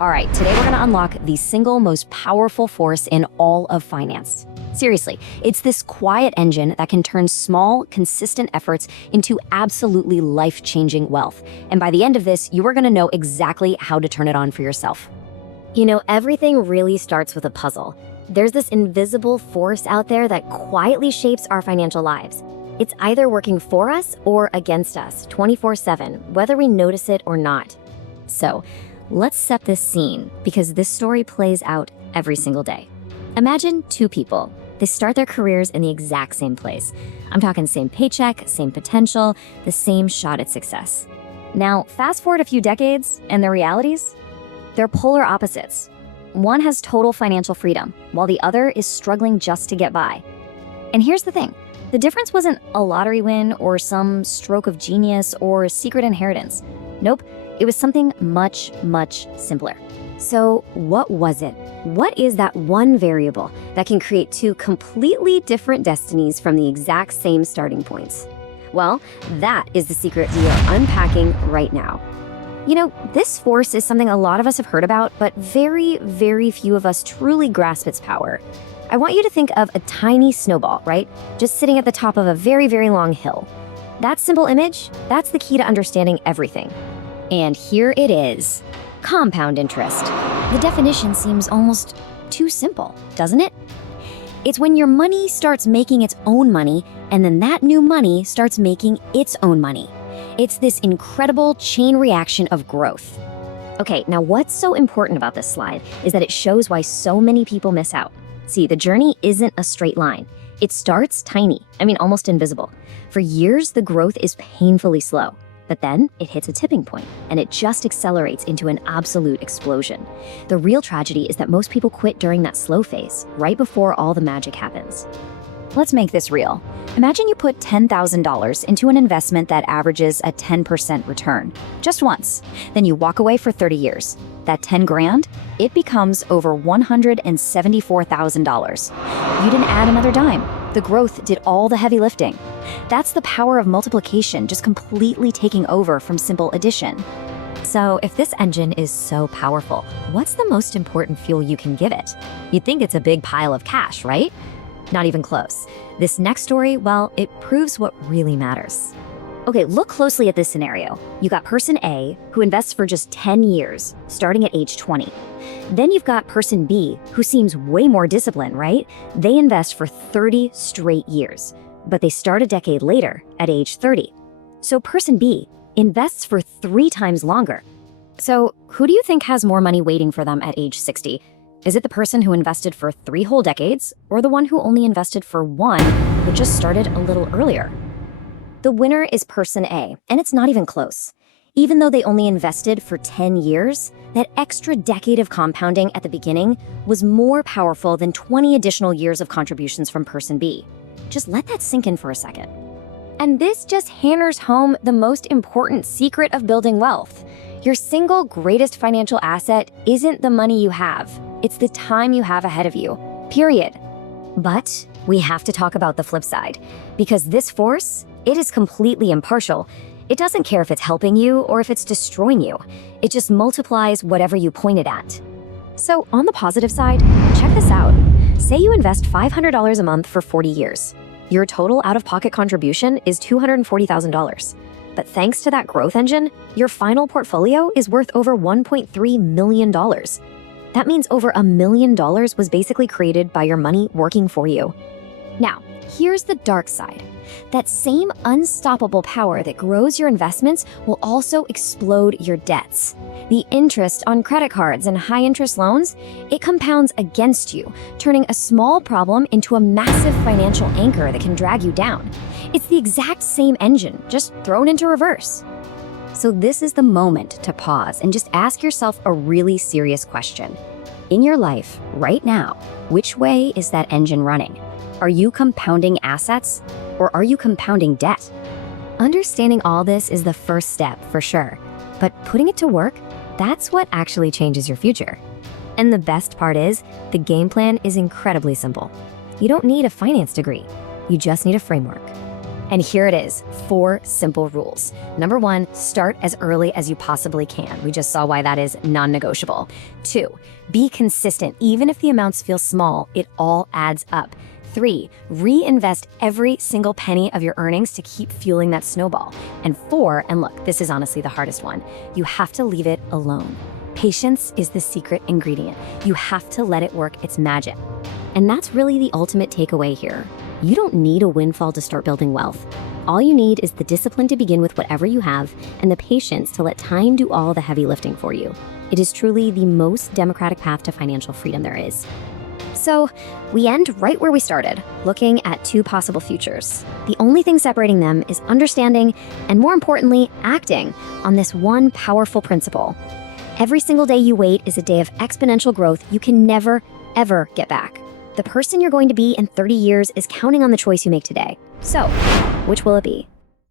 All right, today we're gonna unlock the single most powerful force in all of finance. Seriously, it's this quiet engine that can turn small, consistent efforts into absolutely life-changing wealth. And by the end of this, you are gonna know exactly how to turn it on for yourself. You know, everything really starts with a puzzle. There's this invisible force out there that quietly shapes our financial lives. It's either working for us or against us 24/7, whether we notice it or not. So, let's set this scene because this story plays out every single day. Imagine two people. They start their careers in the exact same place. I'm talking same paycheck, same potential, the same shot at success. Now, fast forward a few decades, and their realities? They're polar opposites. One has total financial freedom, while the other is struggling just to get by. And here's the thing. The difference wasn't a lottery win or some stroke of genius or a secret inheritance. Nope, it was something much, much simpler. So what was it? What is that one variable that can create two completely different destinies from the exact same starting points? Well, that is the secret we are unpacking right now. You know, this force is something a lot of us have heard about, but very, very few of us truly grasp its power. I want you to think of a tiny snowball, right? Just sitting at the top of a very, very long hill. That simple image, that's the key to understanding everything. And here it is, compound interest. The definition seems almost too simple, doesn't it? It's when your money starts making its own money, and then that new money starts making its own money. It's this incredible chain reaction of growth. Okay, now what's so important about this slide is that it shows why so many people miss out. See, the journey isn't a straight line. It starts tiny, almost invisible. For years, the growth is painfully slow. But then it hits a tipping point, and it just accelerates into an absolute explosion. The real tragedy is that most people quit during that slow phase, right before all the magic happens. Let's make this real. Imagine you put $10,000 into an investment that averages a 10% return, just once. Then you walk away for 30 years. That 10 grand, it becomes over $174,000. You didn't add another dime. The growth did all the heavy lifting. That's the power of multiplication just completely taking over from simple addition. So if this engine is so powerful, what's the most important fuel you can give it? You'd think it's a big pile of cash, right? Not even close. This next story, well, it proves what really matters. Okay, look closely at this scenario. You got person A, who invests for just 10 years, starting at age 20. Then you've got person B, who seems way more disciplined, right? They invest for 30 straight years, but they start a decade later at age 30. So person B invests for 3 times longer. So who do you think has more money waiting for them at age 60? Is it the person who invested for 3 whole decades, or the one who only invested for 1 but just started a little earlier? The winner is person A, and it's not even close. Even though they only invested for 10 years, that extra decade of compounding at the beginning was more powerful than 20 additional years of contributions from person B. Just let that sink in for a second. And this just hammers home the most important secret of building wealth. Your single greatest financial asset isn't the money you have. It's the time you have ahead of you, period. But we have to talk about the flip side, because this force, it is completely impartial. It doesn't care if it's helping you or if it's destroying you. It just multiplies whatever you point it at. So on the positive side, check this out. Say you invest $500 a month for 40 years. Your total out-of-pocket contribution is $240,000. But thanks to that growth engine, your final portfolio is worth over $1.3 million. That means over $1 million was basically created by your money working for you. Now, here's the dark side. That same unstoppable power that grows your investments will also explode your debts. The interest on credit cards and high-interest loans, it compounds against you, turning a small problem into a massive financial anchor that can drag you down. It's the exact same engine, just thrown into reverse. So this is the moment to pause and just ask yourself a really serious question. In your life, right now, which way is that engine running? Are you compounding assets, or are you compounding debt? Understanding all this is the first step, for sure. But putting it to work, that's what actually changes your future. And the best part is, the game plan is incredibly simple. You don't need a finance degree. You just need a framework. And here it is, 4 simple rules. Number 1, start as early as you possibly can. We just saw why that is non-negotiable. 2, be consistent. Even if the amounts feel small, it all adds up. 3, reinvest every single penny of your earnings to keep fueling that snowball. And 4, and look, this is honestly the hardest one, you have to leave it alone. Patience is the secret ingredient. You have to let it work its magic. And that's really the ultimate takeaway here. You don't need a windfall to start building wealth. All you need is the discipline to begin with whatever you have and the patience to let time do all the heavy lifting for you. It is truly the most democratic path to financial freedom there is. So, we end right where we started, looking at 2 possible futures. The only thing separating them is understanding and, more importantly, acting on this one powerful principle. Every single day you wait is a day of exponential growth you can never, ever get back. The person you're going to be in 30 years is counting on the choice you make today. So, which will it be?